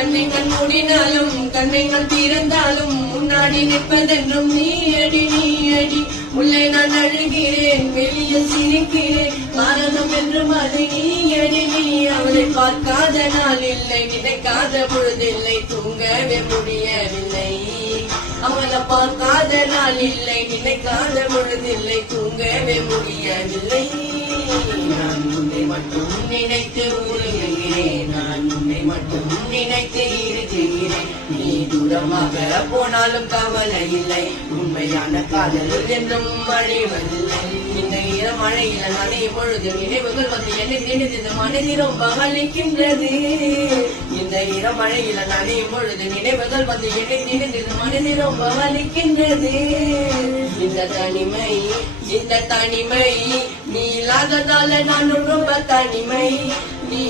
கண்ணைகள் மூடினாலும் கண்ணைகள் திறந்தாலும் முன்னாடி நிற்பதென்றும் நீ அடி உள்ளே நான் அழுகிறேன் வெளியே சிரிக்கிறேன் காரணம் என்றும் அது நீ அவளை பார்க்காத நாள் இல்லை நினைக்காத பொழுதில்லை தூங்கவே முடியவில்லை அவளை பார்க்காத நாள் இல்லை நினைக்காத பொழுதில்லை தூங்கவே முடியவில்லை நான் உன்னை மட்டும் நினைத்து உருகுகிறேன் நான் உன்னை மட்டும் நினைத்து இருக்கிறேன் நீ தூரமாக போனாலும் கவலை இல்லை உண்மையான காதல் என்றும் அழிவதில்லை இந்த மழையில நனையும் பொழுது நினைவுகள் வந்து என்னை நினைத்தது மனதி ரொம்ப வலிக்கின்றது இந்த மழையில நனையும் பொழுது நினைவுகள் வந்து என்னை நினைத்தது மனதி ரொம்ப வலிக்கின்றது இந்த தனிமை நீ இல்லாததால நான் ரொம்ப தனிமை நீ